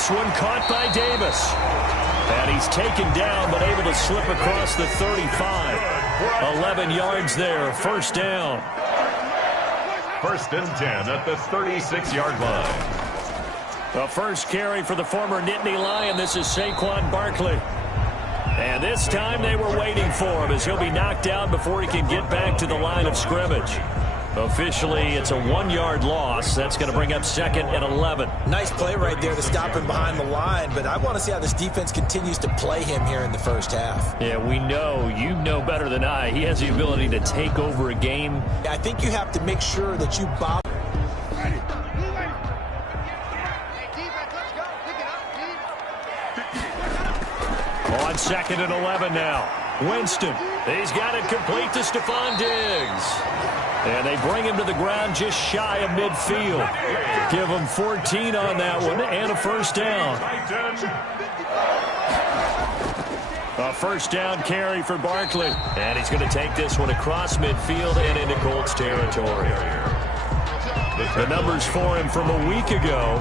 This one caught by Davis. And he's taken down, but able to slip across the 35. 11 yards there, first down. 1st and 10 at the 36-yard line. The first carry for the former Nittany Lion. This is Saquon Barkley. And this time they were waiting for him as he'll be knocked down before he can get back to the line of scrimmage. Officially, it's a 1-yard loss. That's going to bring up 2nd and 11. Nice play right there to stop him behind the line, but I want to see how this defense continues to play him here in the first half. Yeah, we know, you know better than I, he has the ability to take over a game. I think you have to make sure that you bother. On 2nd and 11 now. Winston, he's got it complete to Stephon Diggs. And they bring him to the ground just shy of midfield. Give him 14 on that one and a first down. A first down carry for Barkley. And he's going to take this one across midfield and into Colts territory. The numbers for him from a week ago: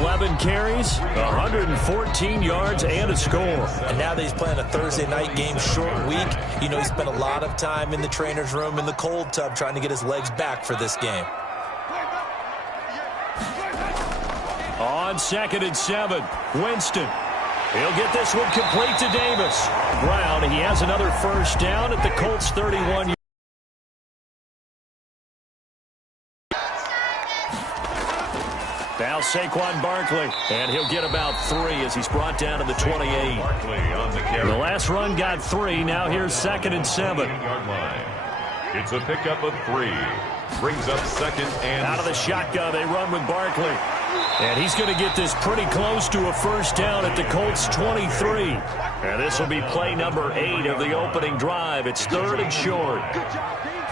11 carries, 114 yards, and a score. And now that he's playing a Thursday night game, short week, you know he spent a lot of time in the trainer's room in the cold tub trying to get his legs back for this game. On 2nd and 7, Winston. He'll get this one complete to Davis. Brown, he has another first down at the Colts 31. Now Saquon Barkley, and he'll get about 3 as he's brought down to the 28. The last run got 3. Now here's 2nd and 7. It's a pickup of 3. Brings up 2nd and... Out of the shotgun, they run with Barkley. And he's going to get this pretty close to a first down at the Colts 23. And this will be play number 8 of the opening drive. It's 3rd and short.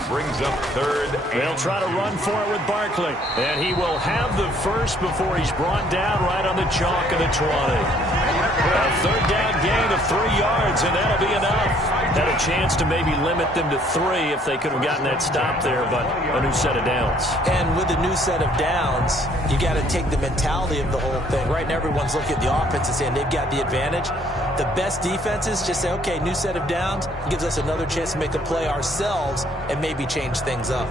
Brings up 3rd. They'll try to run for it with Barkley. And he will have the first before he's brought down right on the chalk of the 20. A 3rd down gain of 3 yards, and that'll be enough. Had a chance to maybe limit them to 3 if they could have gotten that stop there, but a new set of downs. And with a new set of downs, you got to take the mentality of the whole thing, right? And everyone's looking at the offense and saying they've got the advantage. The best defenses just say, okay, new set of downs gives us another chance to make a play ourselves and maybe change things up.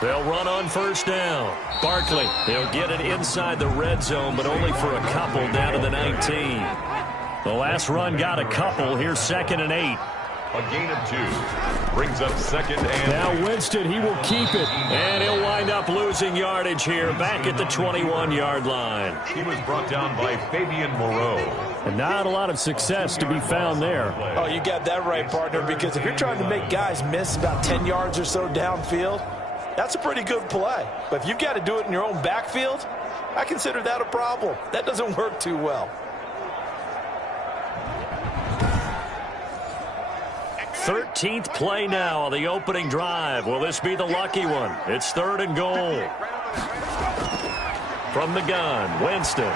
They'll run on first down. Barkley, they'll get it inside the red zone, but only for a couple down to the 19. The last run got a couple. Here's 2nd and 8. A gain of 2. Brings up 2nd and... Now Winston, he will keep it. And he'll wind up losing yardage here back at the 21-yard line. He was brought down by Fabian Moreau. And not a lot of success to be found there. Oh, you got that right, partner, because if you're trying to make guys miss about 10 yards or so downfield, that's a pretty good play. But if you've got to do it in your own backfield, I consider that a problem. That doesn't work too well. 13th play now on the opening drive. Will this be the lucky one? It's 3rd and goal. From the gun, Winston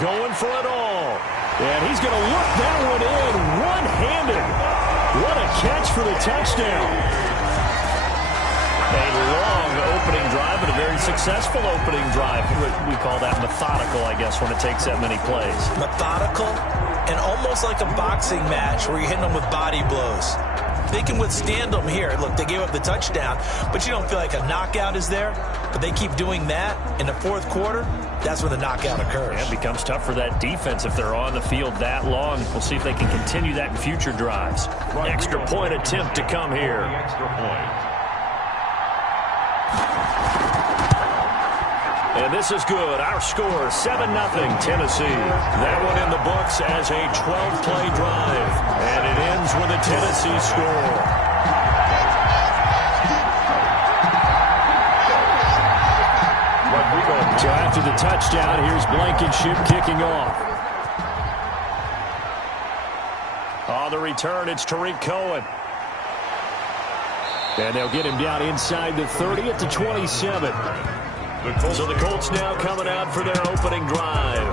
going for it all. And he's going to look that one in one-handed. What a catch for the touchdown. A long opening drive, but a very successful opening drive. We call that methodical, I guess, when it takes that many plays. Methodical and almost like a boxing match where you're hitting them with body blows. They can withstand them here. Look, they gave up the touchdown, but you don't feel like a knockout is there. But they keep doing that in the 4th quarter. That's when the knockout occurs. Yeah, it becomes tough for that defense if they're on the field that long. We'll see if they can continue that in future drives. Extra point attempt to come here. Extra point. And this is good. Our score, 7-0 Tennessee. That one in the books as a 12-play drive. And it ends with a Tennessee score. So after the touchdown, here's Blankenship kicking off. On the return, it's Tariq Cohen. And they'll get him down inside the 30 at the 27. So the Colts now coming out for their opening drive.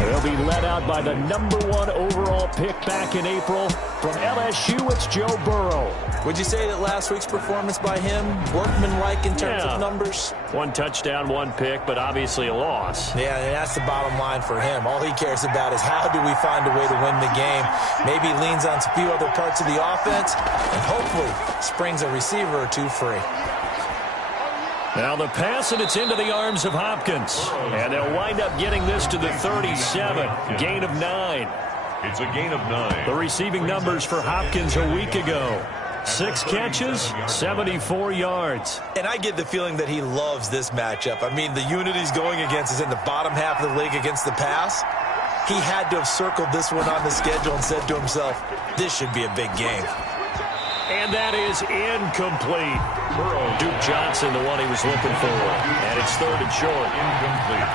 They'll be led out by the #1 overall pick back in April. From LSU, it's Joe Burrow. Would you say that last week's performance by him, workmanlike in terms of numbers? 1 touchdown, 1 pick, but obviously a loss. Yeah, and that's the bottom line for him. All he cares about is how do we find a way to win the game. Maybe he leans on a few other parts of the offense and hopefully springs a receiver or two free. Now the pass, and it's into the arms of Hopkins. And they'll wind up getting this to the 37. Gain of 9. It's a gain of 9. The receiving numbers for Hopkins a week ago. 6 catches, 74 yards. And I get the feeling that he loves this matchup. I mean, the unit he's going against is in the bottom half of the league against the pass. He had to have circled this one on the schedule and said to himself, this should be a big game. And that is incomplete. Duke Johnson, the one he was looking for. And it's 3rd and short. Incomplete.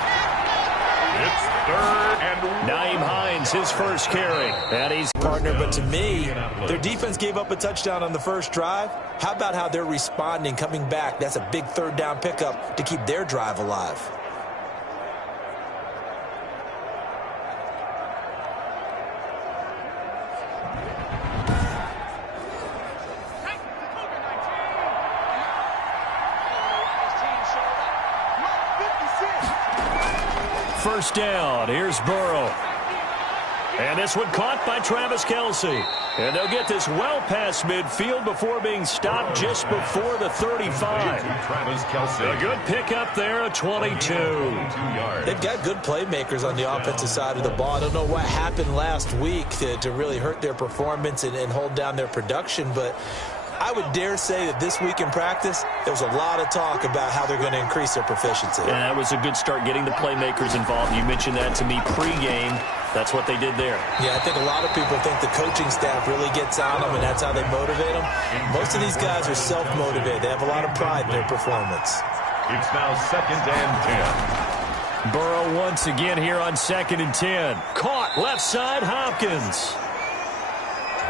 It's 3rd and 1. Naeem Hines, his first carry. And he's partner, but to me, their defense gave up a touchdown on the first drive. How about how they're responding, coming back? That's a big 3rd down pickup to keep their drive alive. First down. Here's Burrow. And this one caught by Travis Kelce. And they'll get this well past midfield before being stopped just before the 35. Travis Kelce. A good pickup there, a 22. They've got good playmakers on the offensive side of the ball. I don't know what happened last week to really hurt their performance and hold down their production, but I would dare say that this week in practice, there was a lot of talk about how they're going to increase their proficiency. And that was a good start, getting the playmakers involved. You mentioned that to me pregame. That's what they did there. Yeah, I think a lot of people think the coaching staff really gets on them, and that's how they motivate them. Most of these guys are self-motivated. They have a lot of pride in their performance. It's now 2nd and 10. Burrow once again here on 2nd and 10. Caught left side, Hopkins.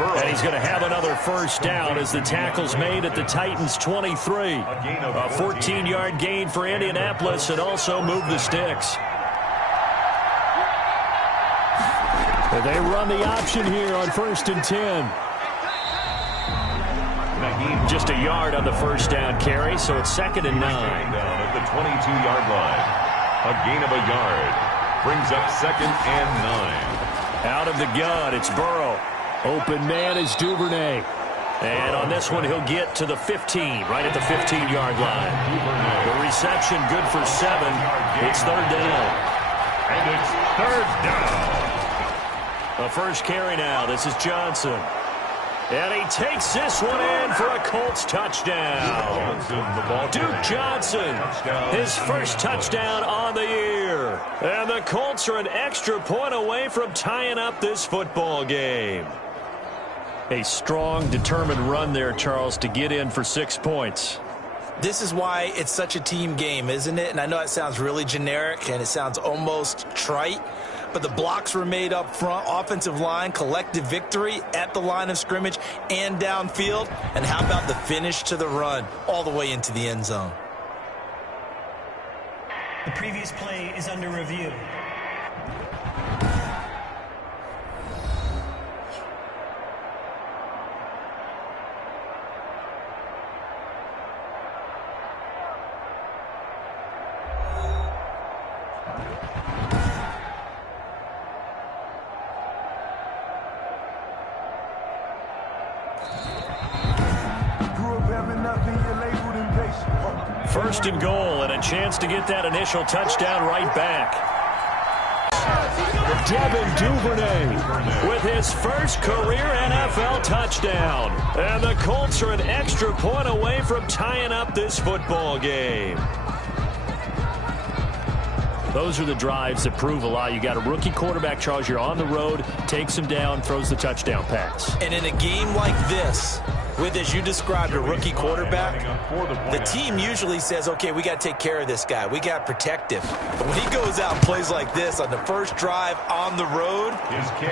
And he's going to have another first down as the tackle's made at the Titans' 23. A 14-yard gain for Indianapolis, and also move the sticks. They run the option here on 1st and 10. Just a yard on the first down carry, so it's 2nd and 9. Down at the 22-yard line. A gain of a yard. Brings up 2nd and 9. Out of the gun, it's Burrow. Open man is Duvernay. And on this one, he'll get to the 15, right at the 15-yard line. The reception good for 7. It's 3rd down. And it's 3rd down. The first carry now. This is Johnson. And he takes this one in for a Colts touchdown. Duke Johnson, his first touchdown on the year. And the Colts are an extra point away from tying up this football game. A strong, determined run there, Charles, to get in for 6 points. This is why it's such a team game, isn't it? And I know it sounds really generic and it sounds almost trite, but the blocks were made up front, offensive line, collective victory at the line of scrimmage and downfield. And how about the finish to the run all the way into the end zone? The previous play is under review. First and goal, and a chance to get that initial touchdown right back. Devin Duvernay with his first career NFL touchdown. And the Colts are an extra point away from tying up this football game. Those are the drives that prove a lot. You got a rookie quarterback, Charles. You're on the road, takes him down, throws the touchdown pass. And in a game like this, with, as you described, a rookie quarterback, the team usually says, okay, we got to take care of this guy. We got to protect him. But when he goes out and plays like this on the first drive on the road,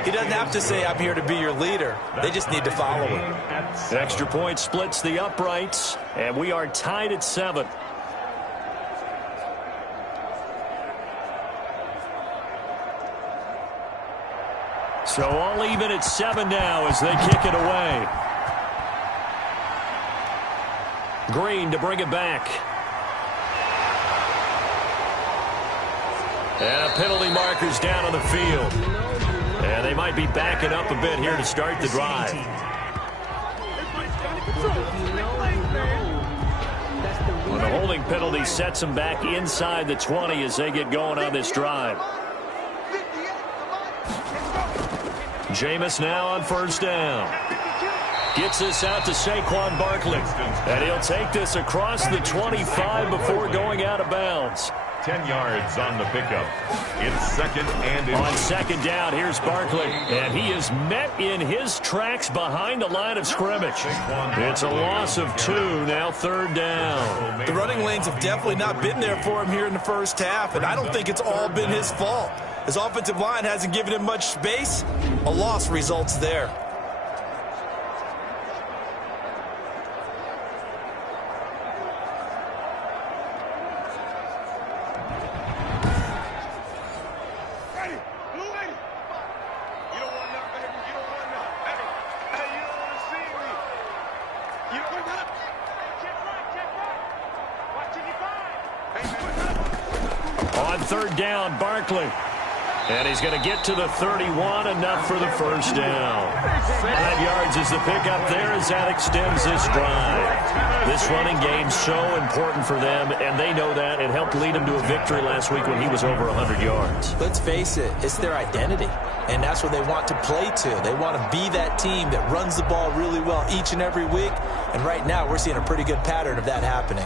he doesn't have to say, I'm here to be your leader. They just need to follow him. The extra point splits the uprights, and we are tied at 7. So all even at 7 now as they kick it away. Green to bring it back. And a penalty marker's down on the field. And they might be backing up a bit here to start the drive. Well, the holding penalty sets them back inside the 20 as they get going on this drive. Jameis now on first down. Gets this out to Saquon Barkley. And he'll take this across the 25 before going out of bounds. 10 yards on the pickup. It's second and on second down, here's Barkley. And he is met in his tracks behind the line of scrimmage. It's a loss of 2, now third down. The running lanes have definitely not been there for him here in the first half, and I don't think it's all been his fault. His offensive line hasn't given him much space. A loss results there. On third down, Barkley. And he's going to get to the 31, enough for the first down. 5 yards is the pickup there as that extends this drive. This running game's so important for them, and they know that. It helped lead them to a victory last week when he was over 100 yards. Let's face it, it's their identity, and that's what they want to play to. They want to be that team that runs the ball really well each and every week, and right now we're seeing a pretty good pattern of that happening.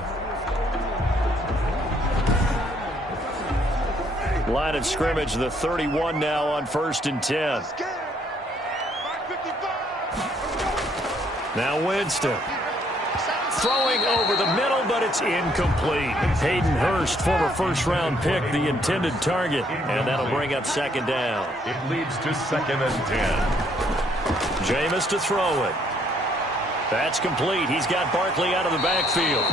Line of scrimmage, the 31 now on first and 10. Now Winston. Throwing over the middle, but it's incomplete. Hayden Hurst, former first-round pick, the intended target. And that'll bring up second down. It leads to second and 10. Jameis to throw it. That's complete. He's got Barkley out of the backfield.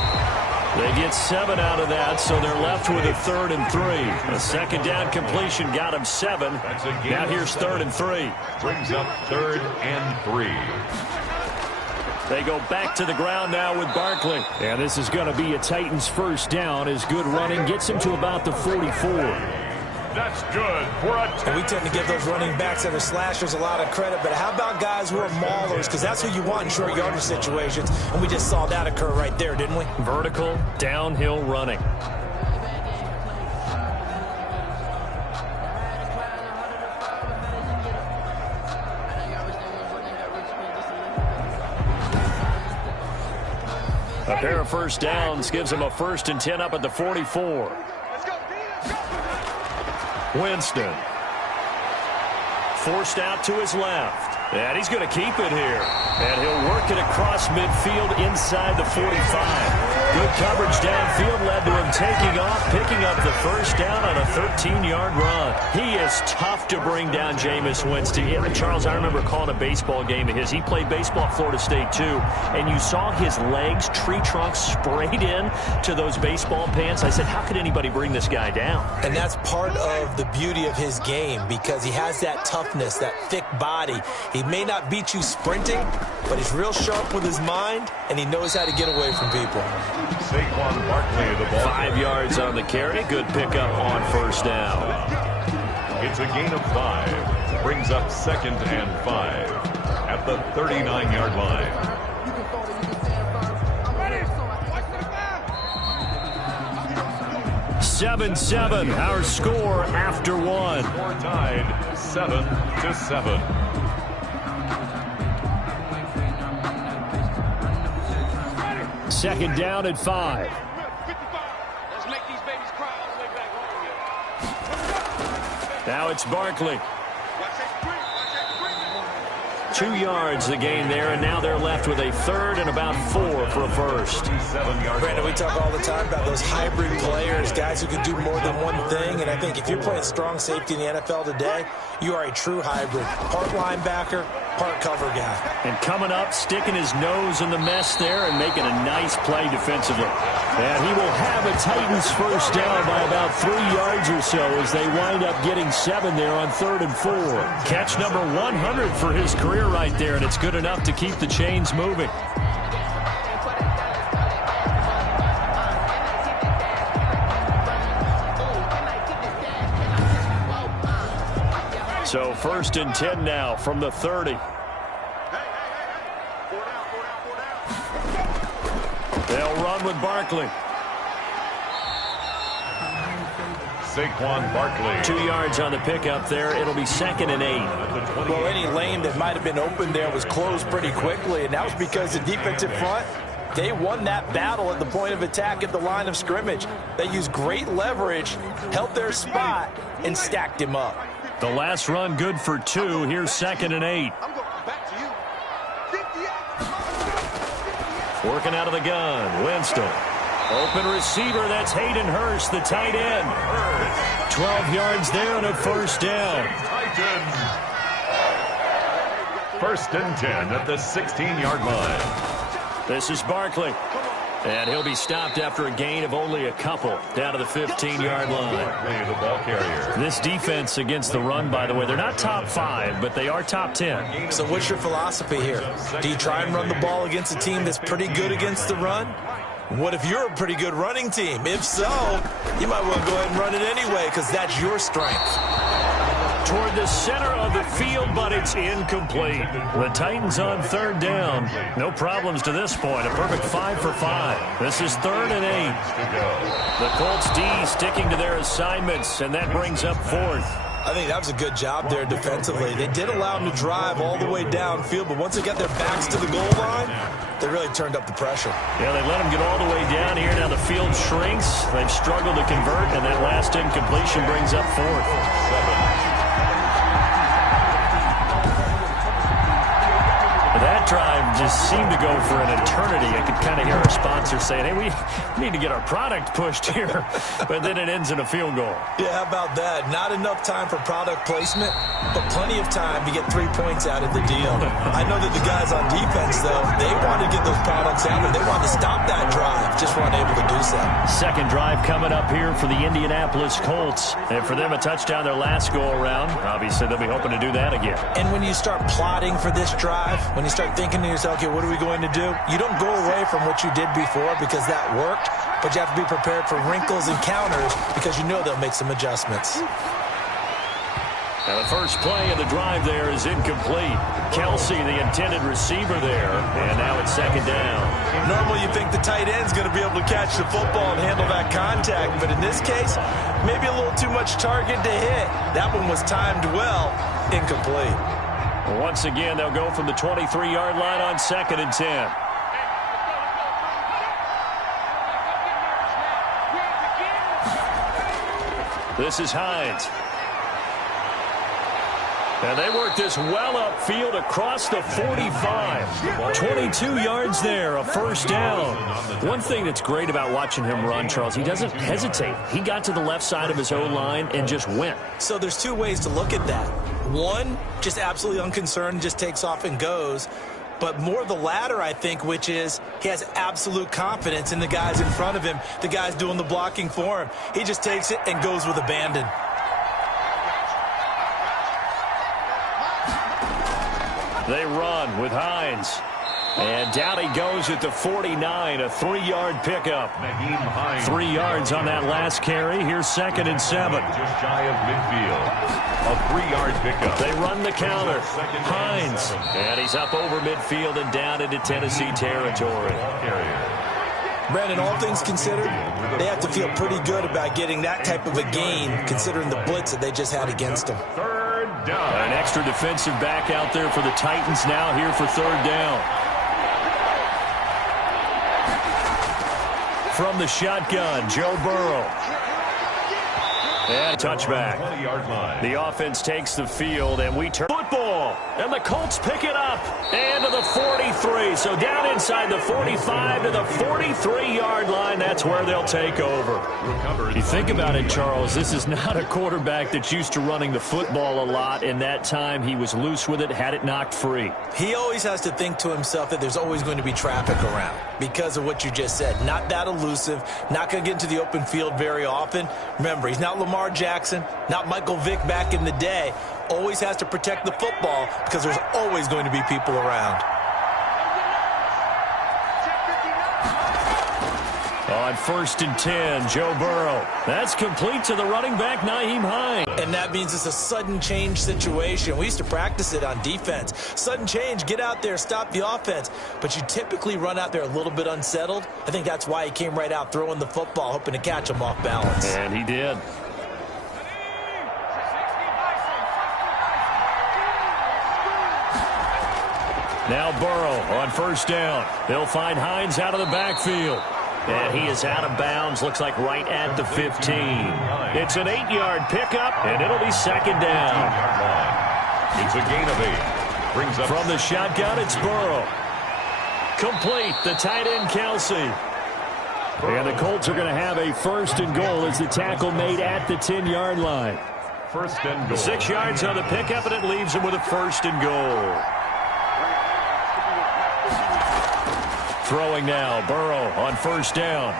They get 7 out of that, so they're left with a 3rd and 3. A second down completion got him 7. Now here's 3rd and 3. Brings up 3rd and 3. They go back to the ground now with Barkley. And this is going to be a Titans first down as good running gets him to about the 44. That's good for a and we tend to give those running backs that are slashers a lot of credit, but how about guys who are maulers? Because that's who you want in short yardage situations, and we just saw that occur right there, didn't we? Vertical, downhill running. A pair of first downs gives him a 1st and 10 up at the 44. Winston. Forced out to his left. And he's going to keep it here. And he'll work it across midfield inside the 45. Good coverage downfield led to him taking off, picking up the first down on a 13-yard run. He is tough to bring down, Jameis Winston. Yeah, Charles, I remember calling a baseball game of his. He played baseball at Florida State, too. And you saw his legs, tree trunks sprayed in to those baseball pants. I said, how could anybody bring this guy down? And that's part of the beauty of his game because he has that toughness, that thick body. He may not beat you sprinting, but he's real sharp with his mind, and he knows how to get away from people. Saquon Barkley, the ball. 5 yards on the carry. Good pickup on first down. It's a gain of 5. Brings up 2nd and 5 at the 39-yard line. Seven, our score after 1. Score tied 7-7. Second down at 5. Let's make these babies cry all the way back home. Now it's Barkley. 2 yards the gain there, and now they're left with a 3rd and about 4 for a first. Brandon, we talk all the time about those hybrid players, guys who can do more than one thing, and I think if you're playing strong safety in the NFL today, you are a true hybrid. Part linebacker, part cover guy. And coming up, sticking his nose in the mess there and making a nice play defensively. And he will have a Titans first down by about 3 yards or so as they wind up getting 7 there on 3rd and 4. Catch number 100 for his career right there, and it's good enough to keep the chains moving. So 1st and 10 now from the 30. They'll run with Barkley. Saquon Barkley. 2 yards on the pickup there. It'll be 2nd and 8. Well, any lane that might have been open there was closed pretty quickly, and that was because the defensive front, they won that battle at the point of attack at the line of scrimmage. They used great leverage, held their spot, and stacked him up. The last run good for 2. Here's 2nd and 8. Working out of the gun. Winston. Open receiver. That's Hayden Hurst, the tight end. 12 yards there and a first down. Titans. 1st and 10 at the 16-yard line. This is Barkley. And he'll be stopped after a gain of only a couple down to the 15-yard line. The ball carrier. This defense against the run, by the way, they're not top 5, but they are top 10. So what's your philosophy here? Do you try and run the ball against a team that's pretty good against the run? What if you're a pretty good running team? If so, you might want to go ahead and run it anyway because that's your strength. Toward the center of the field, but it's incomplete. The Titans on 3rd down. No problems to this point. A perfect 5 for 5. This is 3rd and 8. The Colts D sticking to their assignments, and that brings up 4th. I think that was a good job there defensively. They did allow them to drive all the way downfield, but once they got their backs to the goal line, they really turned up the pressure. Yeah, they let them get all the way down here. Now the field shrinks. They've struggled to convert, and that last incompletion brings up 4th. That drive just seemed to go for an eternity. I could kind of hear our sponsor saying, hey, we need to get our product pushed here. But then it ends in a field goal. Yeah, how about that? Not enough time for product placement, but plenty of time to get 3 points out of the deal. I know that the guys on defense, though, they want to get those products out there. They want to stop that drive, just weren't able to do so. Second drive coming up here for the Indianapolis Colts. And for them, a touchdown their last go-around. Obviously, they'll be hoping to do that again. And when you start plotting for this drive, when you start thinking to yourself, okay, what are we going to do? You don't go away from what you did before because that worked, but you have to be prepared for wrinkles and counters because you know they'll make some adjustments. Now the first play of the drive there is incomplete. Kelsey, the intended receiver there, and now it's 2nd down. Normally you think the tight end's going to be able to catch the football and handle that contact, but in this case, maybe a little too much target to hit. That one was timed well, incomplete. Once again, they'll go from the 23-yard line on 2nd and 10. This is Hines. And they work this well upfield across the 45. 22 yards there, a first down. One thing that's great about watching him run, Charles, he doesn't hesitate. He got to the left side of his O-line and just went. So there's 2 ways to look at that. One, just absolutely unconcerned, just takes off and goes. But more the latter, I think, which is he has absolute confidence in the guys in front of him, the guys doing the blocking for him. He just takes it and goes with abandon. They run with Hines. And down he goes at the 49, a 3-yard pickup. 3 yards on that last carry. Here's 2nd and 7. Just shy of midfield. A 3-yard pickup. They run the counter. Hines. And he's up over midfield and down into Tennessee territory. Brandon, all things considered, they have to feel pretty good about getting that type of a gain, considering the blitz that they just had against them. 3rd down. An extra defensive back out there for the Titans now here for 3rd down. From the shotgun, Joe Burrow. And touchback. 20-yard line. The offense takes the field, and we turn football. And the Colts pick it up. And to the 43. So down inside the 45 to the 43-yard line. That's where they'll take over. You think about it, Charles. This is not a quarterback that's used to running the football a lot. In that time, he was loose with it, had it knocked free. He always has to think to himself that there's always going to be traffic around because of what you just said. Not that elusive, not going to get into the open field very often. Remember, he's not Lamar Jackson, not Michael Vick back in the day. Always has to protect the football because there's always going to be people around. On 1st and 10, Joe Burrow. That's complete to the running back, Nyheim Hines. And that means it's a sudden change situation. We used to practice it on defense. Sudden change, get out there, stop the offense. But you typically run out there a little bit unsettled. I think that's why he came right out throwing the football, hoping to catch him off balance. And he did. Now Burrow on 1st down. They'll find Hines out of the backfield. And he is out of bounds, looks like right at the 15. It's an 8-yard pickup, and it'll be 2nd down. It's a gain of 8. Brings up from the shotgun, it's Burrow. Complete, the tight end, Kelsey. And the Colts are going to have a 1st and goal as the tackle made at the 10-yard line. 1st and goal. 6 yards on the pickup, and it leaves him with a 1st and goal. Throwing now, Burrow on 1st down.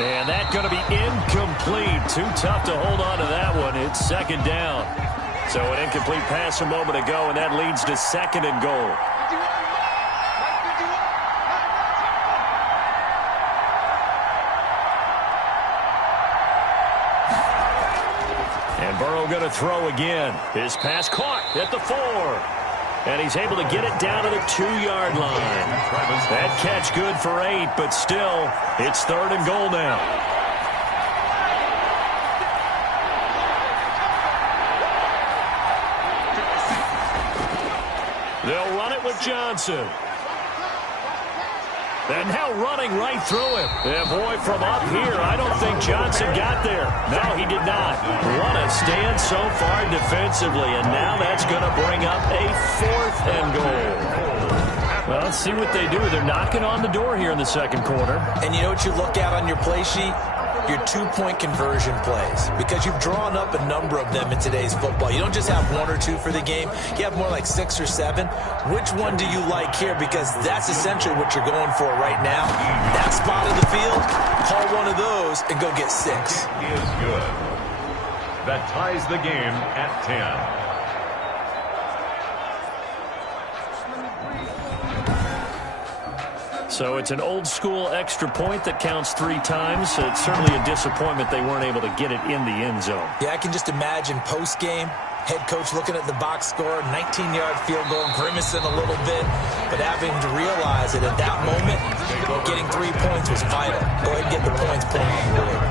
And that's going to be incomplete. Too tough to hold on to that one. It's 2nd down. So an incomplete pass a moment ago, and that leads to 2nd and goal. And Burrow going to throw again. His pass caught at the 4. And he's able to get it down to the 2-yard line. That catch good for 8, but still, it's 3rd and goal now. They'll run it with Johnson. And now running right through him. And boy, from up here, I don't think Johnson got there. No, he did not. What a stand so far defensively. And now that's going to bring up a 4th and goal. Well, let's see what they do. They're knocking on the door here in the 2nd quarter. And you know what you look at on your play sheet? Your 2-point conversion plays, because you've drawn up a number of them in today's football. You don't just have 1 or 2 for the game. You have more like 6 or 7. Which one do you like here? Because that's essentially what you're going for right now. That spot of the field, call one of those and go get 6. Is good. That ties the game at 10. So it's an old-school extra point that counts 3 times. So it's certainly a disappointment they weren't able to get it in the end zone. Yeah, I can just imagine post-game, head coach looking at the box score, 19-yard field goal, grimacing a little bit, but having to realize that at that moment, getting 3 points was vital. Go ahead and get the points put on board.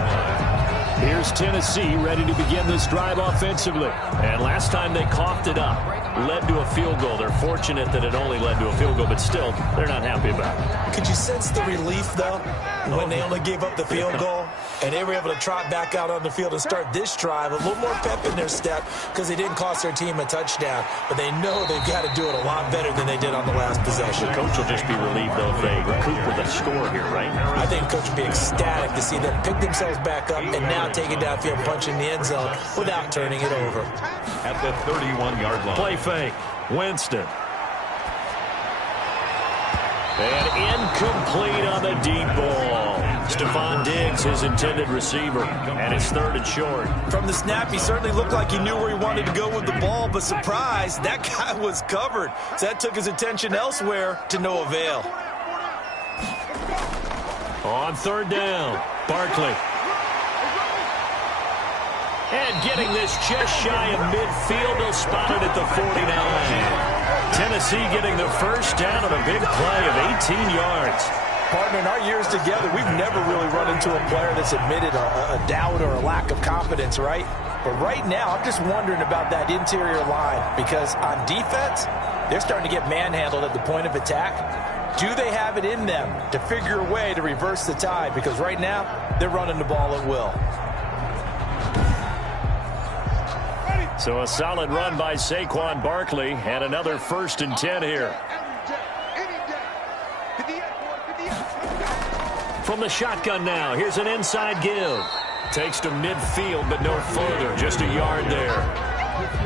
Here's Tennessee ready to begin this drive offensively. And last time they coughed it up, led to a field goal. They're fortunate that it only led to a field goal, but still, they're not happy about it. Could you sense the relief, though, when they only gave up the field goal and they were able to trot back out on the field and start this drive? A little more pep in their step because they didn't cost their team a touchdown, but they know they've got to do it a lot better than they did on the last possession. The coach will just be relieved, though, if they recoup with a score here, right? I think the coach would be ecstatic to see them pick themselves back up and now take it downfield, punch in the end zone without turning it over. At the 31-yard line. Play fake. Winston. And incomplete on the deep ball. Stephon Diggs, his intended receiver, and it's 3rd and short. From the snap, he certainly looked like he knew where he wanted to go with the ball, but surprise, that guy was covered. So that took his attention elsewhere to no avail. On 3rd down, Barkley. And getting this just shy of midfield, they'll spot it at the 49. Tennessee getting the 1st down on a big play of 18 yards. Partner, in our years together, we've never really run into a player that's admitted a doubt or a lack of confidence, right? But right now, I'm just wondering about that interior line, because on defense, they're starting to get manhandled at the point of attack. Do they have it in them to figure a way to reverse the tide? Because right now, they're running the ball at will. So a solid run by Saquon Barkley and another 1st and 10 here. From the shotgun now, here's an inside give. Takes to midfield, but no further, just a yard there.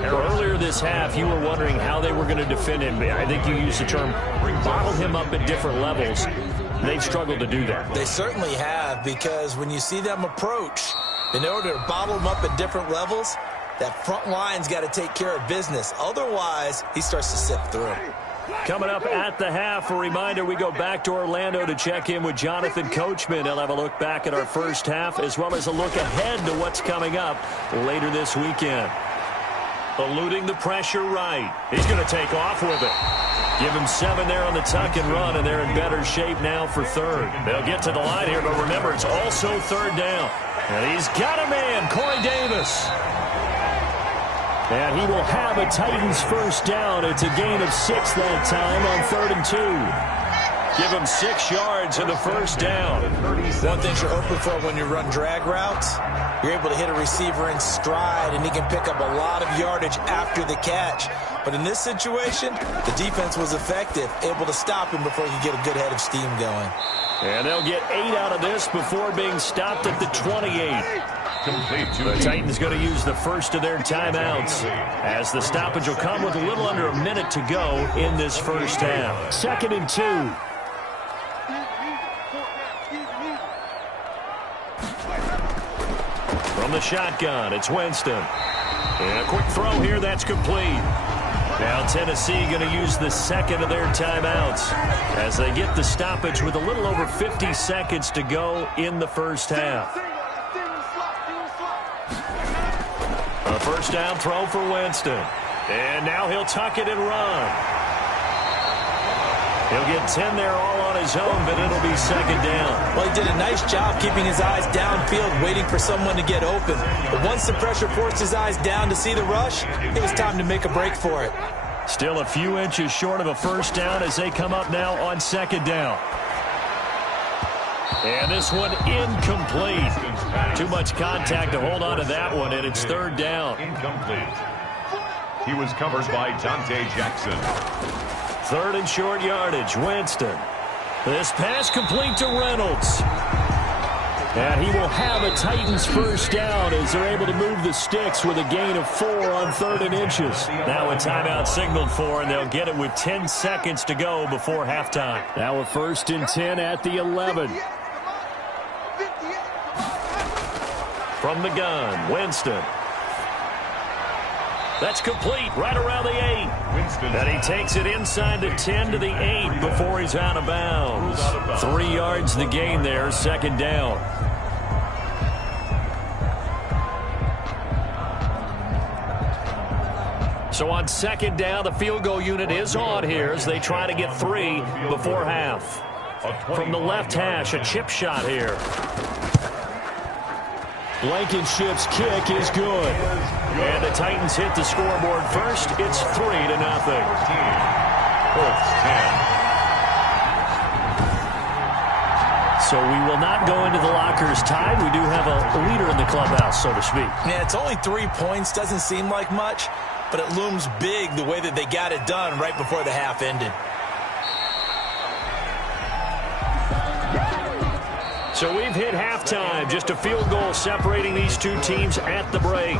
Earlier this half, you were wondering how they were going to defend him. I think you used the term bottle him up at different levels. They've struggled to do that. They certainly have, because when you see them approach, in order to bottle him up at different levels, that front line's got to take care of business. Otherwise, he starts to sift through. Coming up at the half, a reminder, we go back to Orlando to check in with Jonathan Coachman. He'll have a look back at our first half, as well as a look ahead to what's coming up later this weekend. Eluding the pressure right. He's going to take off with it. Give him 7 there on the tuck and run, and they're in better shape now for 3rd. They'll get to the line here, but remember, it's also 3rd down. And he's got a man, Corey Davis. And he will have a Titans 1st down. It's a gain of 6 that time on 3rd and 2. Give him 6 yards in the 1st down. One thing you're hoping for when you run drag routes, you're able to hit a receiver in stride, and he can pick up a lot of yardage after the catch. But in this situation, the defense was effective, able to stop him before he could get a good head of steam going. And they'll get 8 out of this before being stopped at the 28. The Titans going to use the 1st of their timeouts, as the stoppage will come with a little under a minute to go in this 1st half. 2nd and 2. From the shotgun, it's Winston. And a quick throw here, that's complete. Now Tennessee going to use the 2nd of their timeouts as they get the stoppage with a little over 50 seconds to go in the 1st half. A 1st down throw for Winston. And now he'll tuck it and run. He'll get 10 there all on his own, but it'll be 2nd down. Well, he did a nice job keeping his eyes downfield, waiting for someone to get open. But once the pressure forced his eyes down to see the rush, it was time to make a break for it. Still a few inches short of a 1st down as they come up now on 2nd down. And this one incomplete. Too much contact to hold on to that one, and it's 3rd down. Incomplete. He was covered by Dante Jackson. 3rd and short yardage, Winston. This pass complete to Reynolds. And he will have a Titans 1st down as they're able to move the sticks with a gain of 4 on 3rd and inches. Now a timeout signaled for, and they'll get it with 10 seconds to go before halftime. Now a 1st and 10 at the 11. From the gun, Winston. That's complete right around the 8. And he takes it inside the 10 to the 8 before he's out of bounds. 3 yards the gain there, 2nd down. So on 2nd down, the field goal unit is on here as they try to get 3 before half. From the left hash, a chip shot here. Blankenship's kick is good. And the Titans hit the scoreboard first. It's 3-0. 4th 10. So we will not go into the lockers tied. We do have a leader in the clubhouse, so to speak. Yeah, it's only 3 points. Doesn't seem like much, but it looms big the way that they got it done right before the half ended. So we've hit halftime. Just a field goal separating these two teams at the break.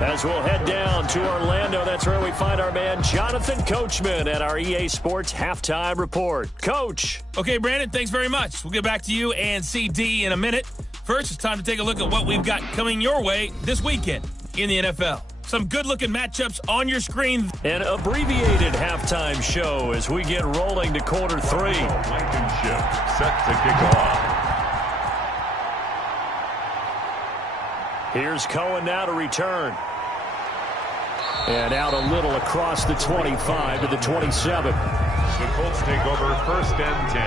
As we'll head down to Orlando, that's where we find our man Jonathan Coachman at our EA Sports Halftime Report. Coach. Okay, Brandon, thanks very much. We'll get back to you and CD in a minute. First, it's time to take a look at what we've got coming your way this weekend in the NFL. Some good-looking matchups on your screen. An abbreviated halftime show as we get rolling to quarter 3. Blankenship set to kick off. Here's Cohen now to return. And out a little across the 25 to the 27. The Colts take over 1st and 10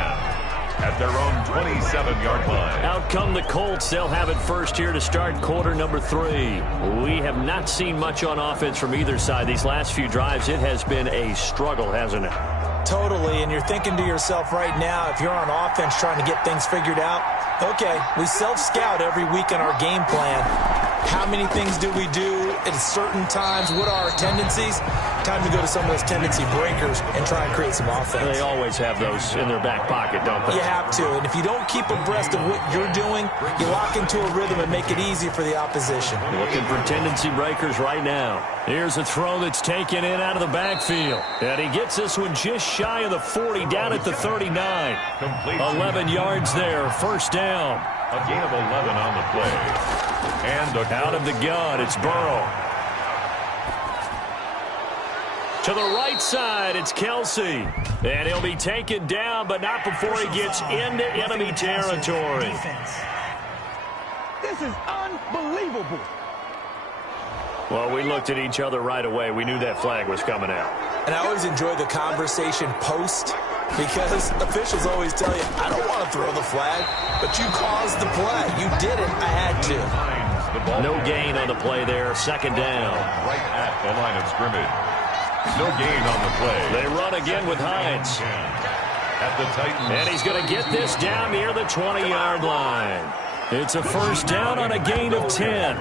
at their own 27-yard line. Out come the Colts. They'll have it first here to start quarter number 3. We have not seen much on offense from either side. These last few drives, it has been a struggle, hasn't it? Totally, and you're thinking to yourself right now, if you're on offense trying to get things figured out, okay, we self-scout every week in our game plan. How many things do we do at certain times, what are our tendencies? Time to go to some of those tendency breakers and try and create some offense. They always have those in their back pocket, don't they? You have to, and if you don't keep abreast of what you're doing, you lock into a rhythm and make it easy for the opposition. Looking for tendency breakers right now. Here's a throw that's taken in out of the backfield. And he gets this one just shy of the 40, down at the 39. 11 yards there, first down. A gain of 11 on the play. And out of the gun, it's Burrow. To the right side, it's Kelsey. And he'll be taken down, but not before he gets into enemy territory. This is unbelievable. Well, we looked at each other right away. We knew that flag was coming out. And I always enjoy the conversation post, because officials always tell you, I don't want to throw the flag, but you caused the play. You did it. I had to. No gain on the play there. Second down. Right at the line of scrimmage. No gain on the play. They run again with Hines. At the Titans. And he's going to get this down near the 20-yard line. It's a first down on a gain of 10.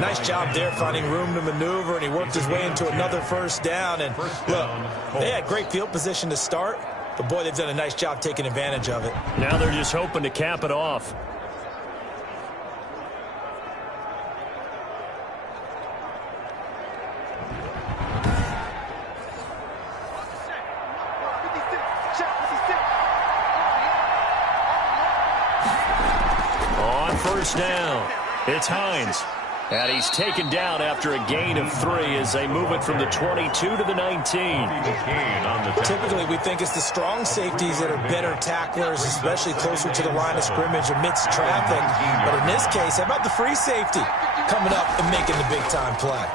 Nice job there finding room to maneuver, and he worked his way into another first down. And look, they had great field position to start, but boy, they've done a nice job taking advantage of it. Now they're just hoping to cap it off. On first down, it's Hines. And he's taken down after a gain of 3 as they move it from the 22 to the 19. Typically, we think it's the strong safeties that are better tacklers, especially closer to the line of scrimmage amidst traffic. But in this case, how about the free safety coming up and making the big-time play?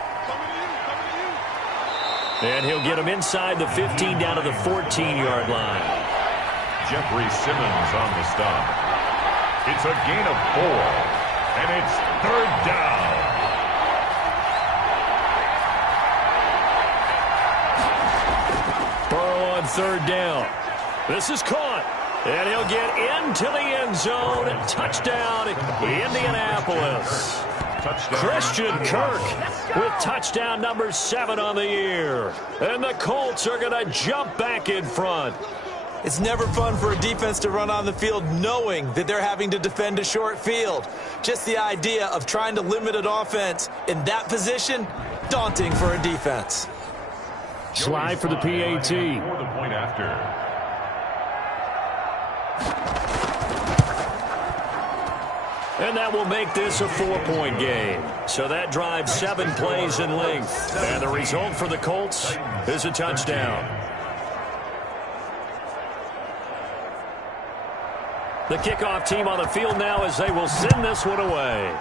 And he'll get him inside the 15 down to the 14-yard line. Jeffrey Simmons on the stop. It's a gain of 4, and it's third down. Burrow on third down. This is caught, and he'll get into the end zone. Touchdown, Indianapolis. Touchdown. Christian Kirk with touchdown number 7 on the year. And the Colts are going to jump back in front. It's never fun for a defense to run on the field knowing that they're having to defend a short field. Just the idea of trying to limit an offense in that position, daunting for a defense. Slide for the PAT. For the point after. And that will make this a 4-point game. So that drives 7 plays in length. And the result for the Colts is a touchdown. The kickoff team on the field now as they will send this one away.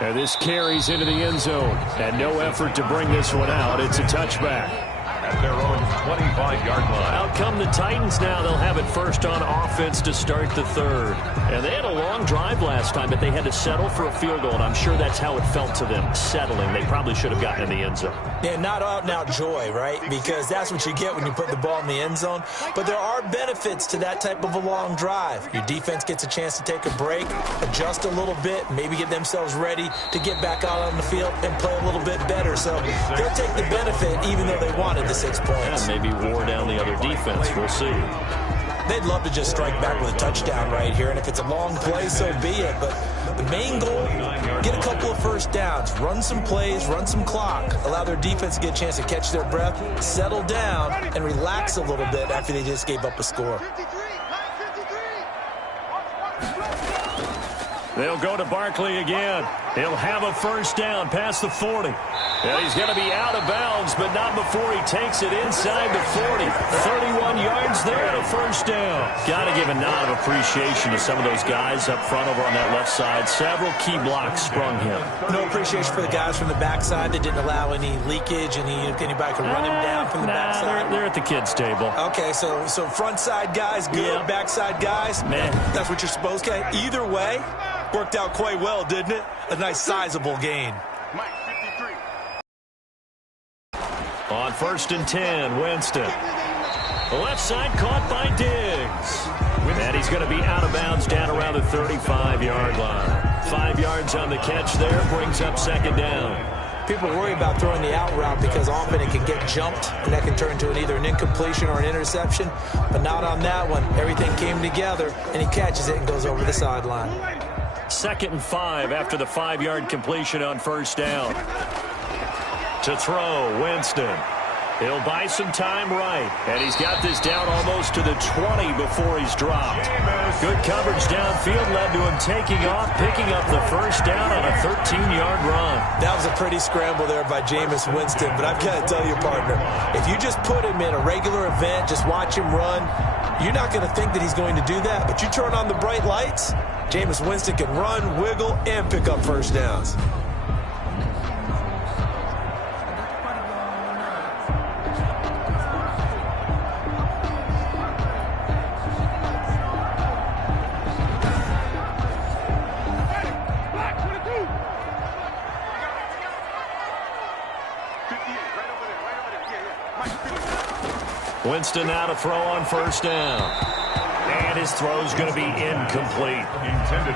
And this carries into the end zone. And no effort to bring this one out. It's a touchback. At their own 25-yard line. Out come the Titans now. They'll have it first on offense to start the third. And they had a long drive last time, but they had to settle for a field goal, and I'm sure that's how it felt to them, settling. They probably should have gotten in the end zone. Yeah, not out-and-out joy, right? Because that's what you get when you put the ball in the end zone. But there are benefits to that type of a long drive. Your defense gets a chance to take a break, adjust a little bit, maybe get themselves ready to get back out on the field and play a little bit better. So they'll take the benefit even though they wanted the 6 points. Yeah, maybe wore down the other defense. We'll see. They'd love to just strike back with a touchdown right here, and if it's a long play, so be it. But the main goal, get a couple of first downs, run some plays, run some clock, allow their defense to get a chance to catch their breath, settle down, and relax a little bit after they just gave up a score. They'll go to Barkley again. He'll have a first down past the 40. And he's going to be out of bounds, but not before he takes it inside the 40. 31 yards there and a first down. Got to give a nod of appreciation to some of those guys up front over on that left side. Several key blocks sprung him. No appreciation for the guys from the backside that didn't allow any leakage, and anybody could run him down from the backside. They're at the kids' table. Okay, so front side guys good, Yep. Backside guys, man, that's what you're supposed to. Either way, worked out quite well, didn't it? A nice sizable gain. On 1st and 10, Winston. The left side caught by Diggs. And he's going to be out of bounds down around the 35-yard line. 5 yards on the catch there, brings up second down. People worry about throwing the out route because often it can get jumped, and that can turn into either an incompletion or an interception. But not on that one. Everything came together, and he catches it and goes over the sideline. 2nd and 5 after the 5-yard completion on first down. To throw, Winston. He'll buy some time right, and he's got this down almost to the 20 before he's dropped. Good coverage downfield led to him taking off, picking up the first down on a 13-yard run. That was a pretty scramble there by Jameis Winston, but I've got to tell you, partner, if you just put him in a regular event, just watch him run, you're not going to think that he's going to do that. But you turn on the bright lights, Jameis Winston can run, wiggle, and pick up first downs. Winston now to throw on first down. And his throw's going to be incomplete.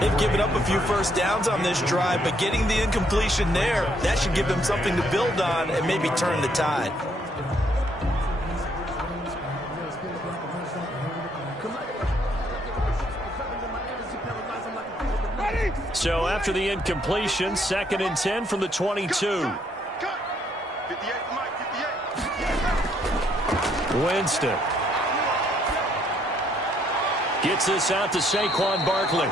They've given up a few first downs on this drive, but getting the incompletion there, that should give them something to build on and maybe turn the tide. So after the incompletion, 2nd and 10 from the 22. Winston gets this out to Saquon Barkley.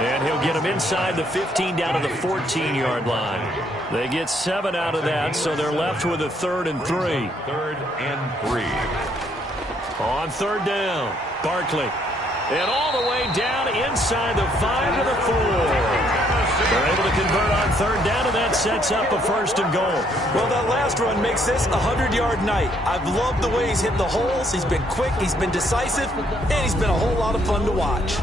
And he'll get him inside the 15 down to the 14-yard line. They get 7 out of that, so they're left with a 3rd and 3. 3rd and 3. On 3rd down, Barkley. And all the way down inside the 5 to the 4. They're able to convert on 3rd down, and that sets up a 1st and goal. Well, that last run makes this a 100-yard night. I've loved the way he's hit the holes. He's been quick, he's been decisive, and he's been a whole lot of fun to watch.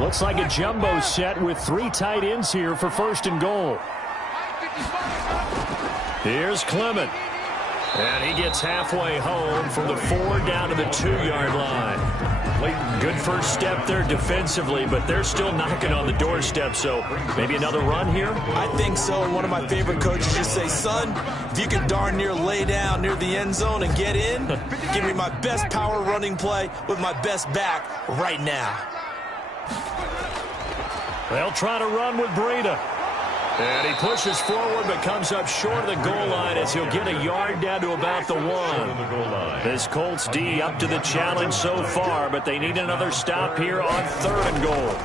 Looks like a jumbo set with 3 tight ends here for 1st and goal. Here's Clement. And he gets halfway home from the 4 down to the 2-yard line. Good first step there defensively, but they're still knocking on the doorstep, so maybe another run here? I think so. One of my favorite coaches just say, son, if you can darn near lay down near the end zone and get in, give me my best power running play with my best back right now. They'll try to run with Breida. And he pushes forward but comes up short of the goal line as he'll get a yard down to about the 1. This Colts D up to the challenge so far, but they need another stop here on 3rd and goal.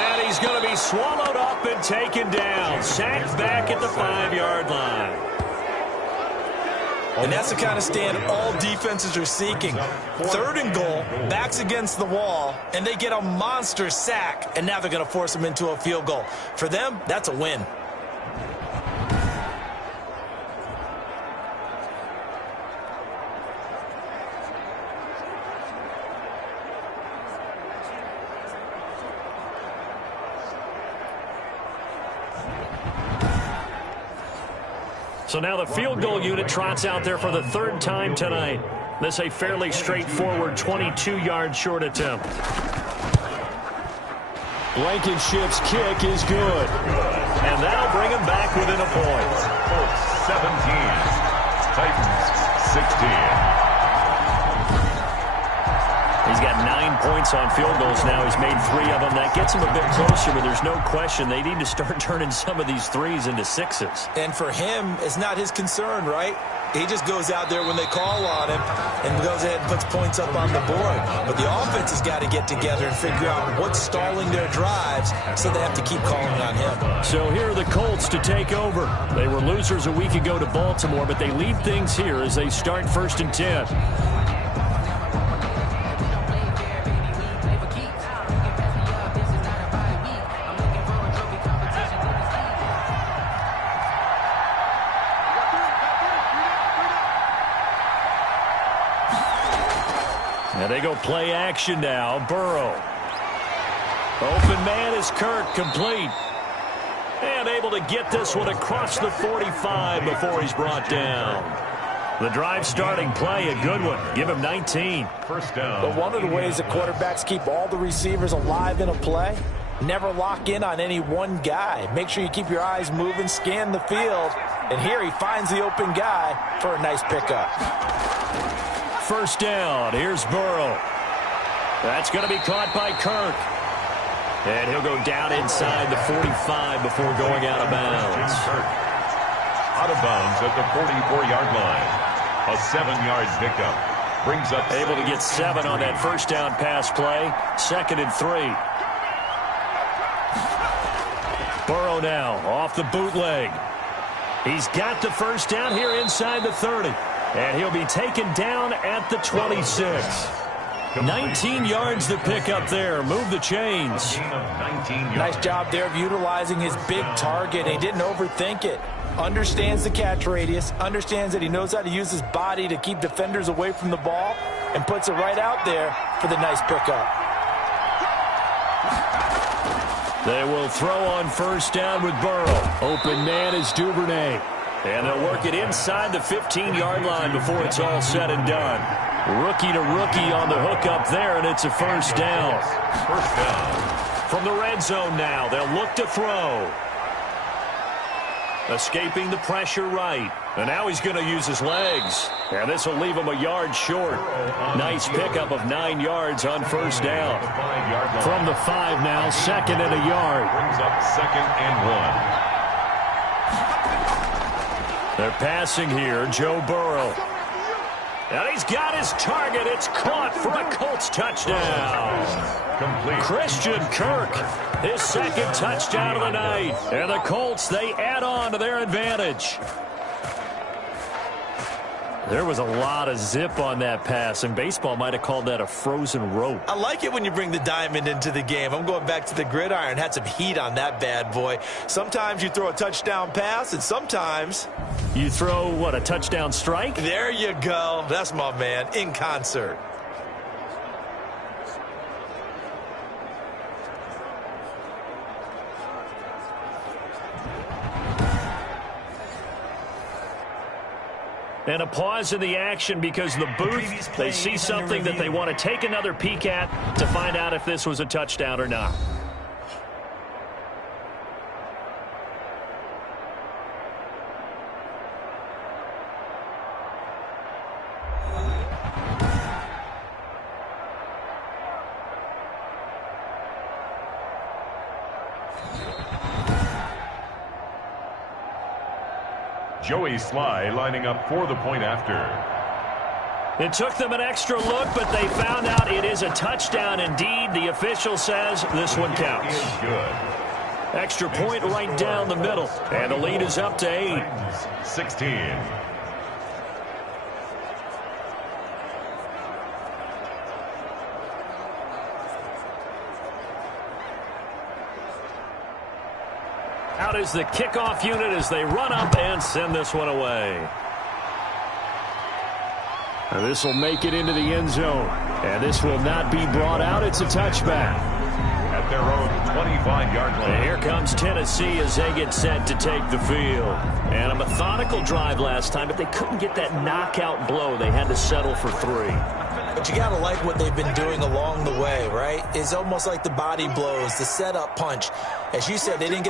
And he's going to be swallowed up and taken down. Sacked back at the 5-yard line. And that's the kind of stand all defenses are seeking. 3rd and goal, backs against the wall, and they get a monster sack, and now they're going to force them into a field goal. For them, that's a win. So now the field goal unit trots out there for the 3rd time tonight. This a fairly straightforward 22-yard short attempt. Blankenship's kick is good. And that'll bring him back within a point. Colts 17. Titans 16. He's got 9 points on field goals now. He's made 3 of them. That gets him a bit closer, but there's no question they need to start turning some of these 3s into 6s. And for him, it's not his concern, right? He just goes out there when they call on him and goes ahead and puts points up on the board. But the offense has got to get together and figure out what's stalling their drives, so they have to keep calling on him. So here are the Colts to take over. They were losers a week ago to Baltimore, but they lead things here as they start 1st and 10. And they go play action now. Burrow. Open man is Kirk, complete. And able to get this one across the 45 before he's brought down. The drive starting play, a good one. Give him 19. First down. But one of the ways that quarterbacks keep all the receivers alive in a play, never lock in on any one guy. Make sure you keep your eyes moving, scan the field. And here he finds the open guy for a nice pickup. First down. Here's Burrow. That's going to be caught by Kirk. And he'll go down inside the 45 before going out of bounds. Out of bounds at the 44-yard line. A 7-yard pickup. Brings up able to get 7 on that first down pass play. 2nd and 3. Burrow now off the bootleg. He's got the first down here inside the 30. And he'll be taken down at the 26. 19 yards to pick up there. Move the chains. Nice job there of utilizing his big target. He didn't overthink it. Understands the catch radius. Understands that he knows how to use his body to keep defenders away from the ball. And puts it right out there for the nice pickup. They will throw on first down with Burrow. Open man is Duvernay. And they'll work it inside the 15-yard line before it's all said and done. Rookie to rookie on the hook up there, and it's a first down. First down. From the red zone now, they'll look to throw. Escaping the pressure right. And now he's going to use his legs. And this will leave him a yard short. Nice pickup of 9 yards on first down. From the 5 now, 2nd and a yard. Brings up 2nd and 1. They're passing here, Joe Burrow. And he's got his target. It's caught for a Colts touchdown. Complete. Christian Kirk, his 2nd touchdown of the night. And the Colts, they add on to their advantage. There was a lot of zip on that pass, and baseball might have called that a frozen rope. I like it when you bring the diamond into the game. I'm going back to the gridiron. Had some heat on that bad boy. Sometimes you throw a touchdown pass, and sometimes you throw, what, a touchdown strike? There you go. That's my man, in concert. And a pause in the action because the booth, they see something that they want to take another peek at to find out if this was a touchdown or not. Joey Sly lining up for the point after. It took them an extra look, but they found out it is a touchdown indeed. The official says this one counts. Good. Extra point right down the middle. And the lead is up to 8. 16. Out is the kickoff unit as they run up and send this one away. And this will make it into the end zone. And this will not be brought out. It's a touchback. At their own 25-yard line. And here comes Tennessee as they get set to take the field. And a methodical drive last time, but they couldn't get that knockout blow. They had to settle for 3. But you got to like what they've been doing along the way, right? It's almost like the body blows, the setup punch. As you said, they didn't get